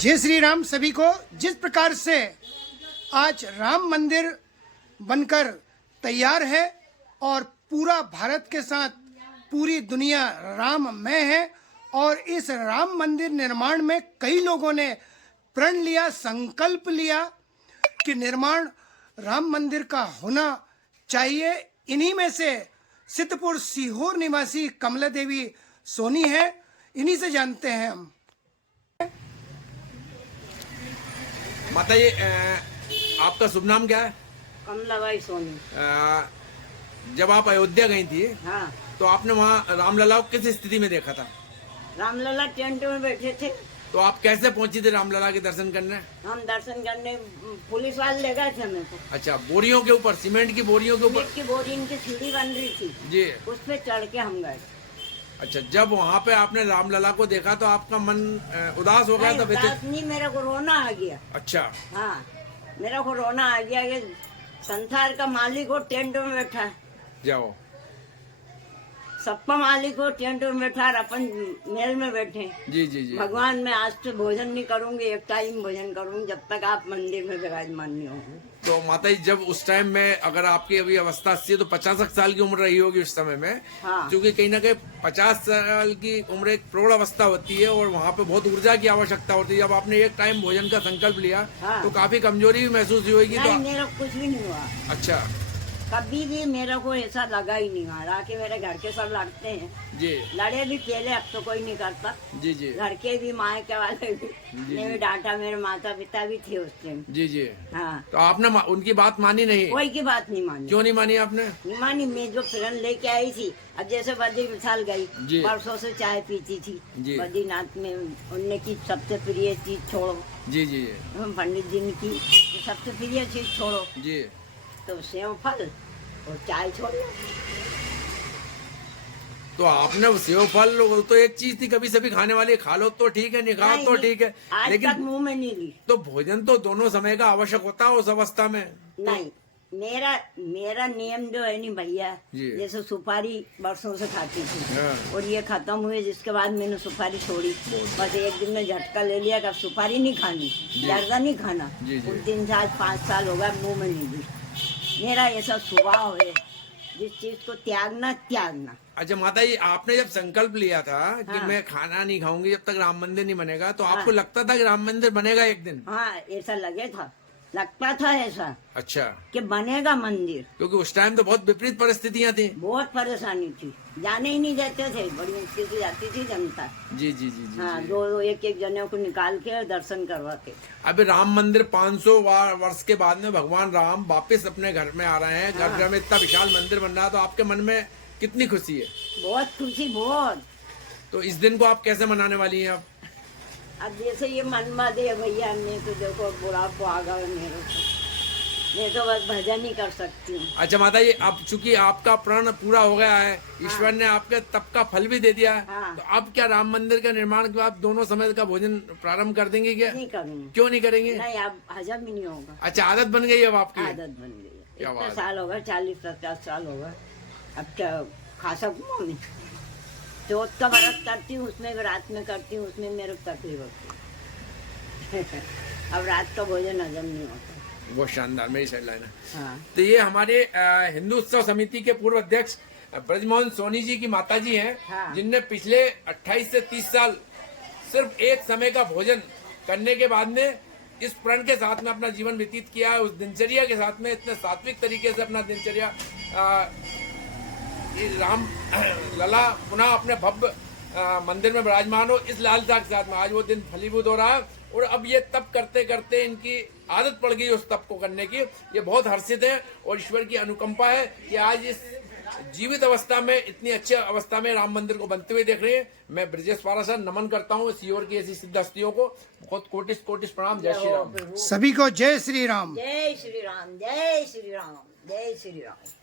जय श्री राम सभी को। जिस प्रकार से आज राम मंदिर बनकर तैयार है और पूरा भारत के साथ पूरी दुनिया राममय है और इस राम मंदिर निर्माण में कई लोगों ने प्रण लिया, संकल्प लिया कि निर्माण राम मंदिर का होना चाहिए। इन्हीं में से सिद्धपुर सीहोर निवासी कमला देवी सोनी है, इन्हीं से जानते हैं हम। माता जी, आपका शुभ नाम क्या है? कमलाबाई सोनी। जब आप अयोध्या गई थी, हाँ, तो आपने वहाँ रामलला को किस स्थिति में देखा था? रामलला टेंट में बैठे थे। तो आप कैसे पहुंची थी रामलला के दर्शन करने? हम दर्शन करने पुलिस वाले ले गए थे मेरे को। अच्छा, बोरियों के ऊपर, सीमेंट की बोरियों के ऊपर? सीमेंट की बोरी, इनकी सीढ़ी बन रही थी जी। उस पे चढ़ के हम गए। अच्छा, जब वहाँ पे आपने रामलला को देखा तो आपका मन उदास हो गया था? उदास नहीं, मेरा को रोना आ गया। अच्छा। हाँ, मेरा को रोना आ गया कि संसार का मालिक वो टेंट में बैठा है, जाओ, सबका मालिक वो टेंट में बैठा और अपन महल में बैठे। जी जी जी। भगवान, मैं आज से भोजन नहीं करूंगी, एक टाइम भोजन करूंगी जब तक आप मंदिर में विराजमान नहीं होंगे। तो माता जी, जब उस टाइम में अगर आपकी अभी अवस्था 80 है तो 50 साल की उम्र रही होगी उस समय में। हाँ। क्योंकि कहीं ना कहीं 50 साल की उम्र एक प्रौढ़ अवस्था होती है और वहाँ पे बहुत ऊर्जा की आवश्यकता होती है। जब आपने एक टाइम भोजन का संकल्प लिया, हाँ। तो काफी कमजोरी भी महसूस हुई होगी। नहीं, तो मेरा कुछ भी नहीं हुआ। अच्छा, कभी भी मेरा को ऐसा लगा ही नहीं। वहाँ के मेरे घर के सब लड़ते हैं, जी लड़े भी पहले, अब तो कोई नहीं करता। जी जी घर के भी, माँ के वाले भी जी, ने भी डांटा, मेरे माता पिता भी थे उस टाइम। जी जी। हाँ, तो आपने उनकी बात मानी नहीं? कोई की बात नहीं मानी। क्यों नहीं मानी आपने? नहीं मानी। मैं जो फिल्म लेके आई थी, अब जैसे बद्री विशाल गई, जी। परसों से चाय पीती थी जी। बद्रीनाथ में, उनने की सबसे प्रिय चीज छोड़ो। जी जी पंडित जी ने की सबसे प्रिय चीज छोड़ो, जी। तो सेव फल और चाय छोड़ो। तो आपने सेव फल, वो तो एक चीज थी कभी सभी खाने वाली, खा लो तो ठीक है, नहीं खाओ तो ठीक है, आज तक लेकिन मुंह में नहीं ली। तो भोजन तो दोनों समय का आवश्यक होता है उस अवस्था में। नहीं, मेरा नियम जो है नहीं भैया, जी। जैसे सुपारी वर्षों से खाती थी हाँ। और ये खत्म हुए जिसके बाद मैंने सुपारी छोड़ी। बस एक दिन में झटका ले लिया कि सुपारी नहीं खानी, जर्दा नहीं खाना। जी, जी। उस दिन से आज 5 साल हो गए मुंह में नहीं ली। मेरा ऐसा स्वभाव है, जिस चीज को त्यागना त्यागना। अच्छा माता जी, आपने जब संकल्प लिया था कि हाँ। मैं खाना नहीं खाऊंगी जब तक राम मंदिर नहीं बनेगा, तो हाँ। आपको लगता था कि राम मंदिर बनेगा एक दिन? हाँ, ऐसा लगता था ऐसा अच्छा, कि बनेगा मंदिर। क्योंकि उस टाइम तो बहुत विपरीत परिस्थितियां थी। बहुत परेशानी थी, जाने ही नहीं देते थे, बड़ी मुश्किल से जाती थी जनता। जी जी जी जी, हाँ, जी। दो एक जने को निकाल के दर्शन करवाते। अभी राम मंदिर 500 वर्ष के बाद में भगवान राम वापस अपने घर में आ रहे हैं। हाँ। घर में इतना विशाल मंदिर बन रहा है, तो आपके मन में कितनी खुशी है? बहुत खुशी, बहुत। तो इस दिन को आप कैसे मनाने वाली हैं आप? अब जैसे ये मनवा दे भैया, मैं तो देखो बुढ़ापा आ गया मेरे को, मैं तो बस भजन ही कर सकती हूँ। अच्छा माता जी, अब चूंकि आपका प्रण पूरा हो गया है, ईश्वर ने आपके तप का फल भी दे दिया है, हाँ। तो अब क्या राम मंदिर के निर्माण के बाद दोनों समय का भोजन प्रारंभ कर देंगे क्या? नहीं करूँगी। क्यों नहीं करेंगे? नहीं, अब हजम ही नहीं होगा। अच्छा, आदत बन गई अब आपकी? आदत बन गई है। क्या इतने बात है। साल होगा, 40-50 साल होगा, अब क्या खा सकूँ मैं? जो का व्रत करती हूँ उसमें भी, रात में करती हूँ उसमें मेरे को तकलीफ होती है। अब रात का भोजन हजम नहीं होता। बहुत शानदार, मेरी साइड लाइन है। हाँ। तो ये हमारे हिंदू उत्सव समिति के पूर्व अध्यक्ष ब्रजमोहन सोनी जी की माता जी हैं, हाँ। जिनने पिछले 28 से 30 साल सिर्फ एक समय का भोजन करने के बाद में इस प्रण के साथ में अपना जीवन व्यतीत किया है। उस दिनचर्या के साथ में इतने सात्विक तरीके से अपना दिनचर्या राम लला पुनः अपने भव्य मंदिर में विराजमान हो, इस लालसा के साथ में आज वो दिन फलीभूत हो रहा है। और अब ये तप करते करते इनकी आदत पड़ गई उस तप को करने की। ये बहुत हर्षित है और ईश्वर की अनुकंपा है कि आज इस जीवित अवस्था में, इतनी अच्छी अवस्था में राम मंदिर को बनते हुए देख रहे हैं। मैं ब्रजेश पाराशर नमन करता हूँ सीहोर की ऐसी सिद्ध हस्तियों को। बहुत कोटिश प्रणाम। जय श्री राम सभी को जय श्री राम। जय श्री राम, जय श्री राम, जय श्री राम।